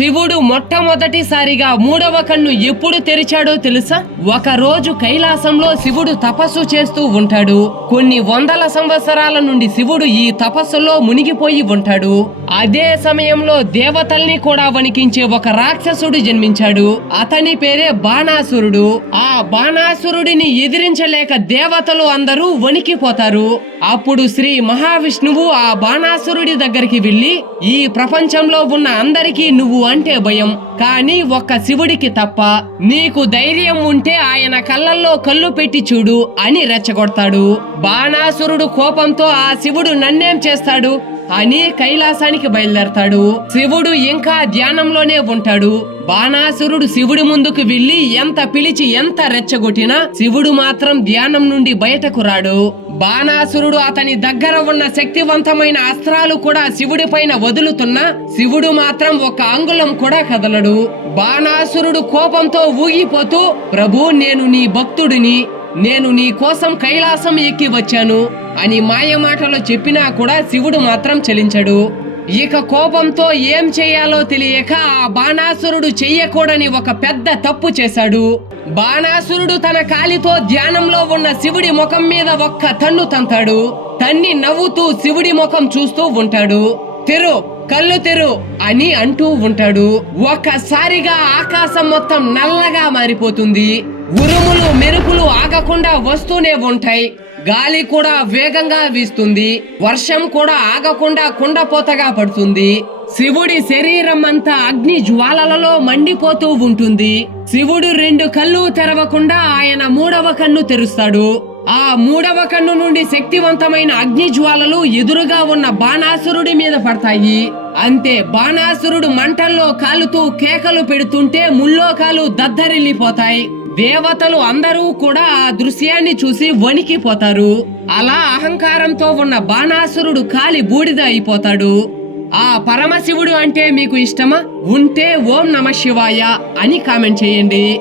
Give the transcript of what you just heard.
శివుడు మొట్టమొదటిసారిగా మూడవ కన్ను ఎప్పుడు తెరిచాడో తెలుసా? ఒక రోజు కైలాసంలో శివుడు తపస్సు చేస్తూ ఉంటాడు. కొన్ని వందల సంవత్సరాల నుండి శివుడు ఈ తపస్సులో మునిగిపోయి ఉంటాడు. అదే సమయంలో దేవతల్ని కూడా వణికించే ఒక రాక్షసుడు జన్మించాడు. అతని పేరే బాణాసురుడు. ఆ బాణాసురుడిని ఎదిరించలేక దేవతలు అందరూ వణికిపోతారు. అప్పుడు శ్రీ మహావిష్ణువు ఆ బాణాసురుడి దగ్గరికి వెళ్ళి ఈ ప్రపంచంలో ఉన్న అందరికీ నువ్వు అంటే భయం. కానీ ఒక్క శివుడికి తప్ప. నీకు ధైర్యం ఉంటే ఆయన కళ్ళల్లో కళ్ళు పెట్టి చూడు అని రెచ్చగొడతాడు. బాణాసురుడు కోపంతో ఆ శివుడు నన్నేం చేస్తాడు? అని కైలాసానికి బయలుదేరతాడు. శివుడు ఇంకా ధ్యానంలోనే ఉంటాడు. బాణాసురుడు శివుడి ముందుకు వెళ్ళి ఎంత పిలిచి ఎంత రెచ్చగొట్టినా శివుడు మాత్రం ధ్యానం నుండి బయటకు రాడు. బాణాసురుడు అతని దగ్గర ఉన్న శక్తివంతమైన అస్త్రాలు కూడా శివుడి పైన వదులుతున్నా శివుడు మాత్రం ఒక అంగుళం కూడా కదలడు. బాణాసురుడు కోపంతో ఊగిపోతూ ప్రభు నేను నీ భక్తుడిని. నేను నీ కోసం కైలాసం ఎక్కి వచ్చాను అని మాయ మాటలో చెప్పినా కూడా శివుడు మాత్రం చలించడు. ఇక కోపంతో ఏం చేయాలో తెలియక ఆ బాణాసురుడు చెయ్యకూడని ఒక పెద్ద తప్పు చేశాడు. బాణాసురుడు తన కాలితో ధ్యానంలో ఉన్న శివుడి ముఖం మీద ఒక్క తన్ను తంతాడు. తన్ని నవ్వుతూ శివుడి ముఖం చూస్తూ ఉంటాడు. తెరు కళ్ళు తెరు అని అంటూ ఉంటాడు. ఒక్కసారిగా ఆకాశం మొత్తం నల్లగా మారిపోతుంది. ఉరుములు మెరుపులు ఆగకుండా వస్తూనే ఉంటాయి. గాలి కూడా వేగంగా వీస్తుంది. వర్షం కూడా ఆగకుండా కుండపోతగా పడుతుంది. శివుడి శరీరం అంతా అగ్ని జ్వాలలలో మండిపోతూ ఉంటుంది. శివుడు రెండు కళ్ళు తెరవకుండా ఆయన మూడవ కన్ను తెరుస్తాడు. ఆ మూడవ కన్ను నుండి శక్తివంతమైన అగ్ని జ్వాలలు ఎదురుగా ఉన్న బాణాసురుడి మీద పడతాయి. అంతే బాణాసురుడు మంటల్లో కాలుతూ కేకలు పెడుతుంటే ముల్లోకాలు దద్దరిల్లిపోతాయి. దేవతలు అందరూ కూడా ఆ దృశ్యాన్ని చూసి వణికిపోతారు. అలా అహంకారంతో ఉన్న బాణాసురుడు కాలి బూడిద అయిపోతాడు. ఆ పరమశివుడు అంటే మీకు ఇష్టమా? ఉంటే ఓం నమ శివాయ అని కామెంట్ చేయండి.